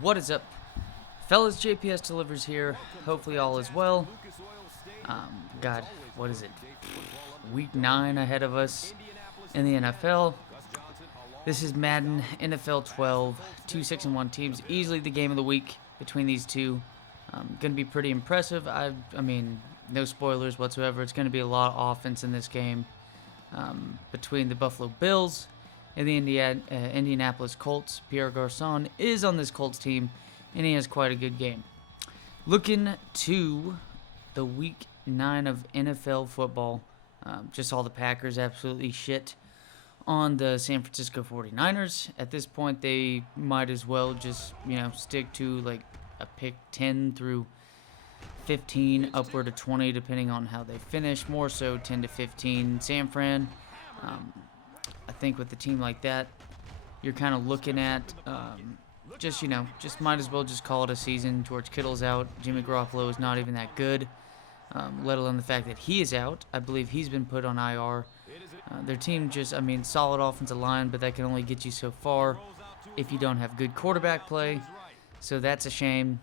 What is up, fellas? JPS delivers here. Hopefully all is well. God, what is it? Week 9 ahead of us in the NFL. This is Madden NFL 12. 2-6-1 teams. Easily the game of the week between these two. Going to be pretty impressive. I mean, no spoilers whatsoever. It's going to be a lot of offense in this game between the Buffalo Bills and the Indianapolis Colts. Pierre Garçon is on this Colts team, and he has quite a good game. Looking to the Week 9 of NFL football, just saw the Packers absolutely shit on the San Francisco 49ers. At this point, they might as well just, stick to like a pick 10 through 15, upward to 20, depending on how they finish. More so 10 to 15. San Fran, I think with a team like that, you're kind of looking at just might as well just call it a season. George Kittle's out. Jimmy Garoppolo is not even that good, let alone the fact that he is out. I believe he's been put on IR. Their team solid offensive line, but that can only get you so far if you don't have good quarterback play. So that's a shame.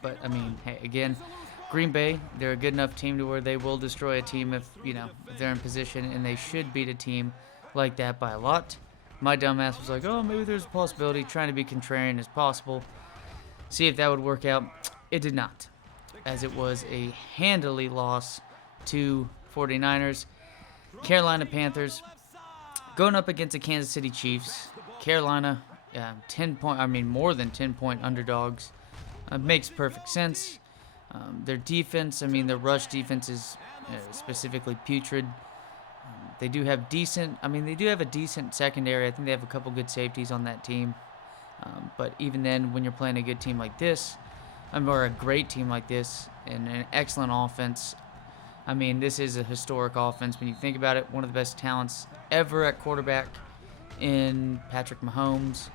But, hey, again, Green Bay, they're a good enough team to where they will destroy a team if they're in position, and they should beat a team like that by a lot. My dumbass was like, oh, maybe there's a possibility, trying to be contrarian as possible. See if that would work out. It did not, as it was a handily loss to 49ers. Carolina Panthers going up against the Kansas City Chiefs. Carolina, more than 10-point underdogs. Makes perfect sense. Their defense, their rush defense is specifically putrid. They do have a decent secondary. I think they have a couple good safeties on that team. But even then, when you're playing a good team like this, or a great team like this, and an excellent offense, this is a historic offense when you think about it. One of the best talents ever at quarterback in Patrick Mahomes,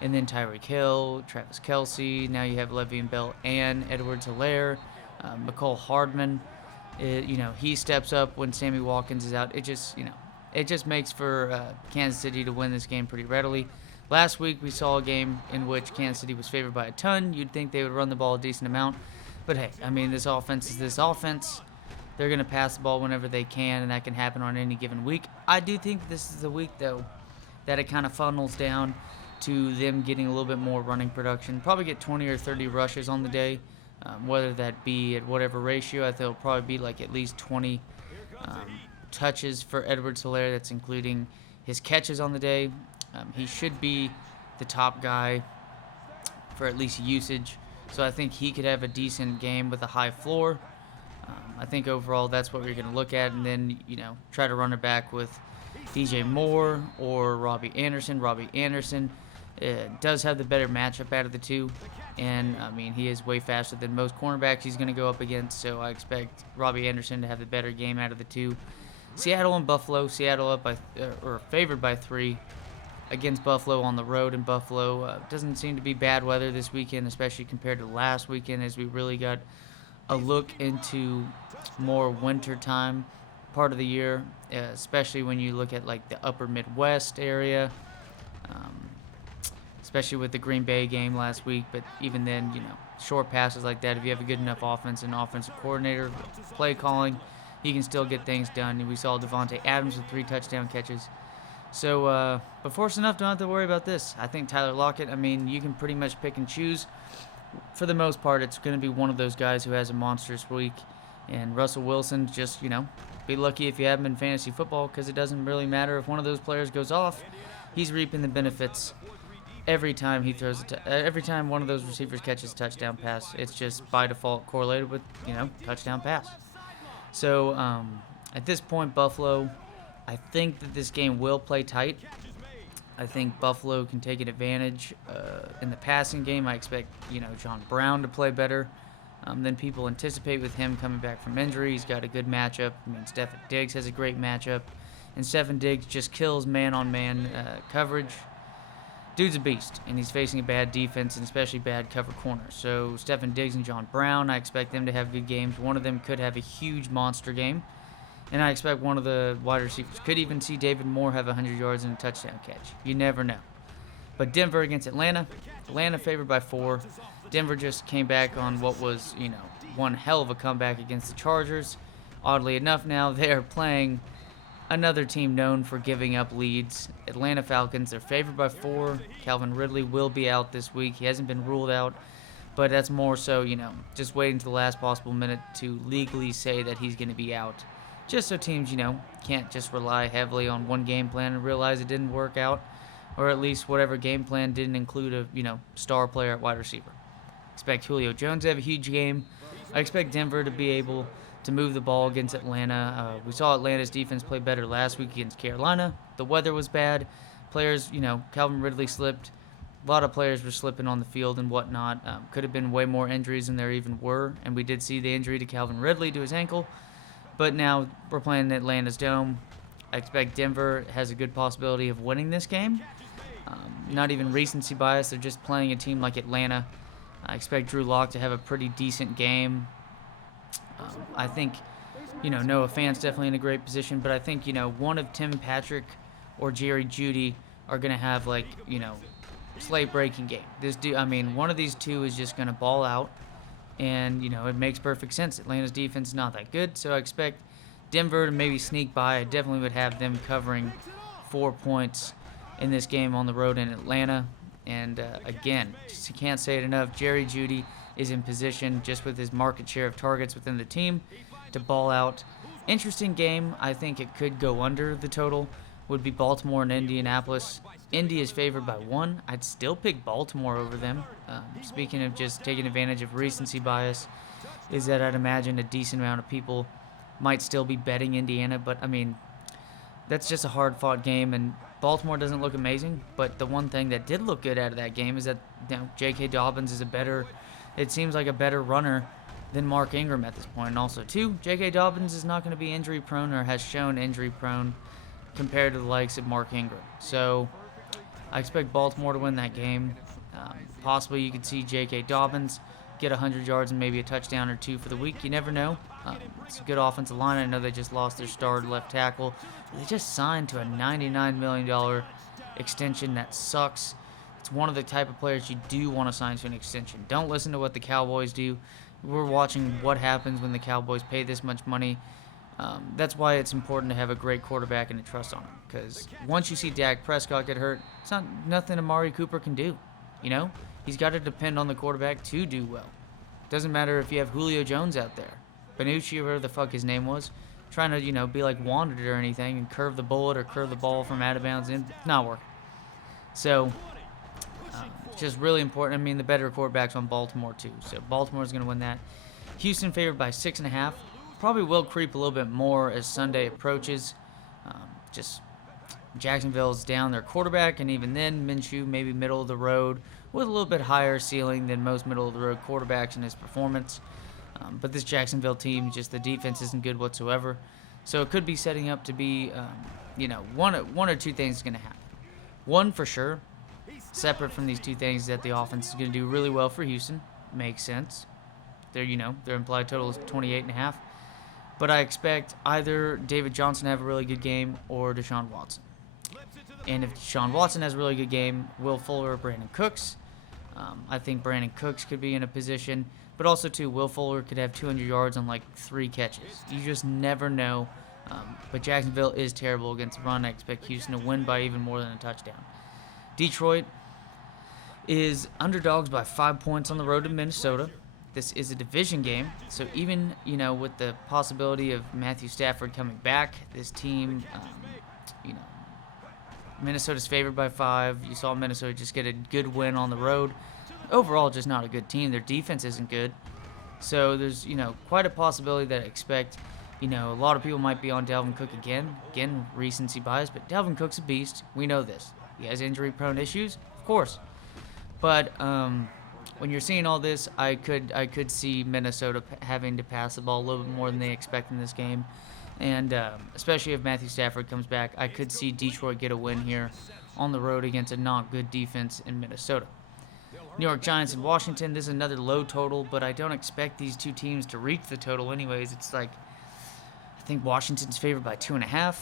and then Tyreek Hill, Travis Kelce. Now you have Le'Veon Bell and Edwards-Helaire, McCole Hardman. He steps up when Sammy Watkins is out. It just makes for Kansas City to win this game pretty readily. Last week we saw a game in which Kansas City was favored by a ton. You'd think they would run the ball a decent amount, but hey, this offense is this offense. They're going to pass the ball whenever they can, and that can happen on any given week. I do think this is the week, though, that it kind of funnels down to them getting a little bit more running production. Probably get 20 or 30 rushes on the day, whether that be at whatever ratio. I think it'll probably be like at least 20 touches for Edwards-Helaire. That's including his catches on the day. He should be the top guy for at least usage. So I think he could have a decent game with a high floor. I think overall that's what we're going to look at, and then, try to run it back with DJ Moore or Robbie Anderson. Robbie Anderson does have the better matchup out of the two, and, he is way faster than most cornerbacks he's going to go up against, so I expect Robbie Anderson to have the better game out of the two. Seattle and Buffalo. Seattle up by favored by 3 against Buffalo on the road, and Buffalo doesn't seem to be bad weather this weekend, especially compared to last weekend, as we really got a look into more wintertime part of the year, especially when you look at like the upper Midwest area, especially with the Green Bay game last week. But even then, short passes like that, if you have a good enough offense and offensive coordinator, play calling, he can still get things done. And we saw Devontae Adams with 3 touchdown catches. So, but fortunate enough, don't have to worry about this. I think Tyler Lockett, you can pretty much pick and choose. For the most part, it's going to be one of those guys who has a monstrous week. And Russell Wilson, just, be lucky if you have him in fantasy football, because it doesn't really matter if one of those players goes off. He's reaping the benefits every time he throws every time one of those receivers catches a touchdown pass. It's just by default correlated with, touchdown pass. So at this point, Buffalo, I think that this game will play tight. I think Buffalo can take an advantage in the passing game. I expect, John Brown to play better than people anticipate with him coming back from injury. He's got a good matchup. Stephen Diggs has a great matchup. And Stephen Diggs just kills man-on-man coverage. Dude's a beast, and he's facing a bad defense and especially bad cover corners. So Stephen Diggs and John Brown, I expect them to have good games. One of them could have a huge monster game. And I expect one of the wide receivers could even see David Moore have 100 yards and a touchdown catch. You never know. But Denver against Atlanta. Atlanta favored by 4. Denver just came back on what was, one hell of a comeback against the Chargers. Oddly enough, now they are playing another team known for giving up leads. Atlanta Falcons, they're favored by 4. Calvin Ridley will be out this week. He hasn't been ruled out, but that's more so, just waiting to the last possible minute to legally say that he's going to be out. Just so teams, can't just rely heavily on one game plan and realize it didn't work out, or at least whatever game plan didn't include a, star player at wide receiver. Expect Julio Jones to have a huge game. I expect Denver to be able to move the ball against Atlanta. We saw Atlanta's defense play better last week against Carolina. The weather was bad. Players, Calvin Ridley slipped. A lot of players were slipping on the field and whatnot. Could have been way more injuries than there even were, and we did see the injury to Calvin Ridley to his ankle. But now we're playing in Atlanta's dome. I expect Denver has a good possibility of winning this game. Not even recency bias. They're just playing a team like Atlanta. I expect Drew Lock to have a pretty decent game. I think, Noah Fant's definitely in a great position, but I think, one of Tim Patrick or Jerry Jeudy are going to have, slate-breaking game. One of these two is just going to ball out, and, it makes perfect sense. Atlanta's defense is not that good, so I expect Denver to maybe sneak by. I definitely would have them covering 4 points in this game on the road in Atlanta. And, again, just can't say it enough, Jerry Jeudy is in position, just with his market share of targets within the team, to ball out. Interesting game. I think it could go under the total. Would be Baltimore and Indianapolis. Indy is favored by 1. I'd still pick Baltimore over them. Speaking of just taking advantage of recency bias, is that I'd imagine a decent amount of people might still be betting Indiana, but that's just a hard-fought game, and Baltimore doesn't look amazing. But the one thing that did look good out of that game is that J.K. Dobbins is it seems like a better runner than Mark Ingram at this point. And also, too, J.K. Dobbins is not going to be injury-prone or has shown injury-prone compared to the likes of Mark Ingram. So I expect Baltimore to win that game. Possibly you could see J.K. Dobbins get 100 yards and maybe a touchdown or 2 for the week. You never know. It's a good offensive line. I know they just lost their star left tackle. They just signed to a $99 million extension. That sucks. It's one of the type of players you do want to sign to an extension. Don't listen to what the Cowboys do. We're watching what happens when the Cowboys pay this much money. That's why it's important to have a great quarterback and to trust on him. Because once you see Dak Prescott get hurt, it's not nothing Amari Cooper can do. He's got to depend on the quarterback to do well. Doesn't matter if you have Julio Jones out there, Benucci, or whatever the fuck his name was, trying to be like Wanted or anything and curve the bullet or curve the ball from out of bounds in. Not working. So it's just really important. The better quarterback's on Baltimore too. So Baltimore's going to win that. Houston favored by 6.5. Probably will creep a little bit more as Sunday approaches. Just Jacksonville's down their quarterback, and even then, Minshew maybe middle of the road with a little bit higher ceiling than most middle of the road quarterbacks in his performance. But this Jacksonville team, just the defense isn't good whatsoever. So it could be setting up to be, one or two things is going to happen. One for sure, separate from these two things, is that the offense is going to do really well for Houston. Makes sense. Their implied total is 28.5. But I expect either David Johnson to have a really good game or Deshaun Watson. And if Deshaun Watson has a really good game, Will Fuller or Brandon Cooks. I think Brandon Cooks could be in a position. But also, too, Will Fuller could have 200 yards on 3 catches. You just never know. But Jacksonville is terrible against the run. I expect Houston to win by even more than a touchdown. Detroit is underdogs by 5 points on the road to Minnesota. This is a division game, so even, with the possibility of Matthew Stafford coming back, this team, Minnesota's favored by 5. You saw Minnesota just get a good win on the road. Overall, just not a good team. Their defense isn't good. So there's, quite a possibility that I expect, a lot of people might be on Dalvin Cook again. Again, recency bias, but Dalvin Cook's a beast. We know this. He has injury-prone issues, of course. But when you're seeing all this, I could see Minnesota having to pass the ball a little bit more than they expect in this game. And especially if Matthew Stafford comes back, I could see Detroit get a win here on the road against a not good defense in Minnesota. New York Giants and Washington, this is another low total, but I don't expect these two teams to reach the total anyways. It's I think Washington's favored by 2.5.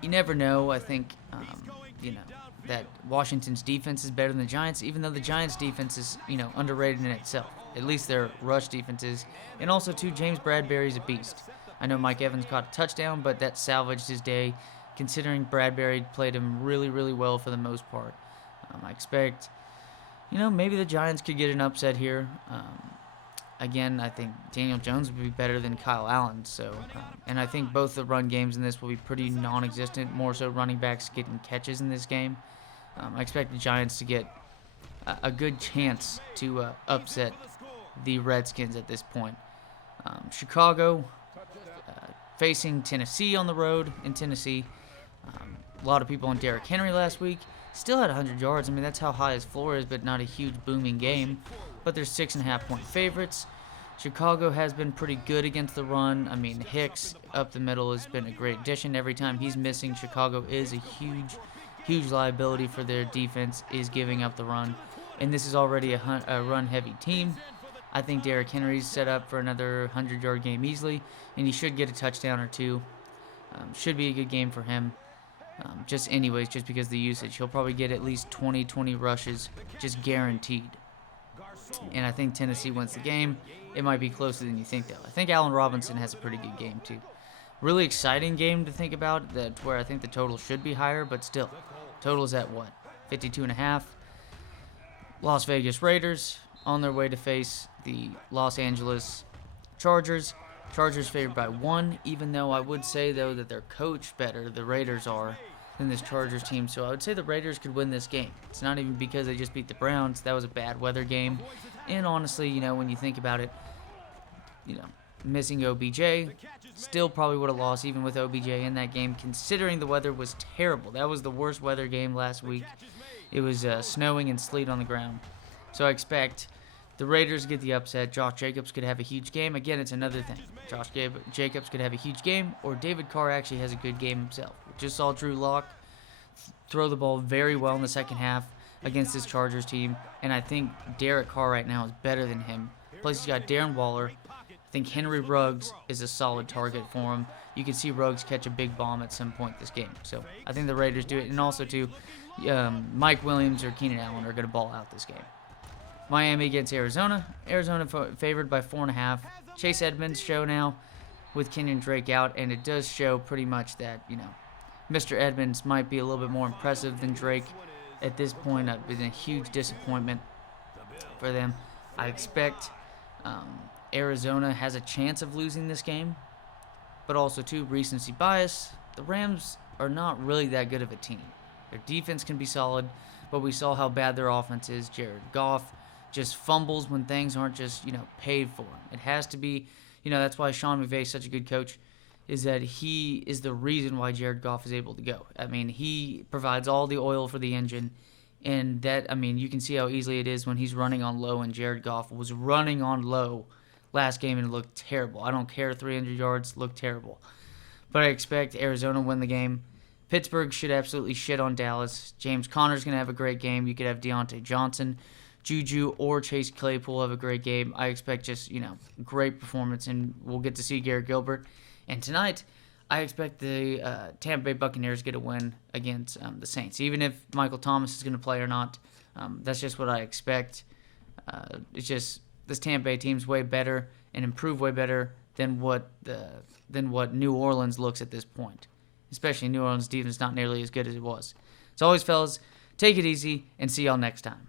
You never know. I think, that Washington's defense is better than the Giants, even though the Giants' defense is, underrated in itself. At least their rush defense is. And also, too, James Bradbury's a beast. I know Mike Evans caught a touchdown, but that salvaged his day, considering Bradbury played him really, really well for the most part. I expect, maybe the Giants could get an upset here. Again, I think Daniel Jones would be better than Kyle Allen. So, and I think both the run games in this will be pretty non-existent, more so running backs getting catches in this game. I expect the Giants to get a good chance to upset the Redskins at this point. Chicago facing Tennessee on the road in Tennessee. A lot of people on Derrick Henry last week. Still had 100 yards. I mean, that's how high his floor is, but not a huge booming game. But they're 6.5-point favorites. Chicago has been pretty good against the run. I mean, Hicks up the middle has been a great addition. Every time he's missing, Chicago is a huge liability for their defense, is giving up the run. And this is already a run-heavy team. I think Derrick Henry's set up for another 100-yard game easily, and he should get a touchdown or two. Should be a good game for him. Just because of the usage. He'll probably get at least 20 rushes, just guaranteed. And I think Tennessee wins the game. It might be closer than you think, though. I think Allen Robinson has a pretty good game, too. Really exciting game to think about, where I think the total should be higher, but still. Total's at what? 52.5. Las Vegas Raiders on their way to face the Los Angeles Chargers. Chargers favored by 1, even though I would say, though, that they're coached better, the Raiders are, than this Chargers team. So I would say the Raiders could win this game. It's not even because they just beat the Browns. That was a bad weather game. And honestly, when you think about it, missing OBJ, still probably would have lost even with OBJ in that game, considering the weather was terrible. That was the worst weather game last week. It was snowing and sleet on the ground. So I expect the Raiders get the upset. Josh Jacobs could have a huge game. Again, it's another thing. Josh Jacobs could have a huge game, or David Carr actually has a good game himself. We just saw Drew Lock throw the ball very well in the second half against this Chargers team, and I think Derek Carr right now is better than him. Plus, he's got Darren Waller. I think Henry Ruggs is a solid target for him. You can see Ruggs catch a big bomb at some point this game. So I think the Raiders do it, and also, too, Mike Williams or Keenan Allen are going to ball out this game. Miami against Arizona. Arizona favored by 4.5. Chase Edmonds show now with Kenyon Drake out, and it does show pretty much that, Mr. Edmonds might be a little bit more impressive than Drake at this point. I've been a huge disappointment for them. I expect Arizona has a chance of losing this game, but also, too, recency bias. The Rams are not really that good of a team. Their defense can be solid, but we saw how bad their offense is. Jared Goff just fumbles when things aren't just, paid for him. It has to be, that's why Sean McVay is such a good coach, is that he is the reason why Jared Goff is able to go. I mean, he provides all the oil for the engine, and that, you can see how easily it is when he's running on low, and Jared Goff was running on low last game, and it looked terrible. I don't care, 300 yards, looked terrible. But I expect Arizona to win the game. Pittsburgh should absolutely shit on Dallas. James Conner's going to have a great game. You could have Deontay Johnson, Juju, or Chase Claypool have a great game. I expect just, great performance, and we'll get to see Garrett Gilbert. And tonight, I expect the Tampa Bay Buccaneers get a win against the Saints. Even if Michael Thomas is going to play or not, that's just what I expect. It's just this Tampa Bay team's way better and improved way better than what New Orleans looks at this point. Especially New Orleans' defense not nearly as good as it was. As always, fellas, take it easy, and see y'all next time.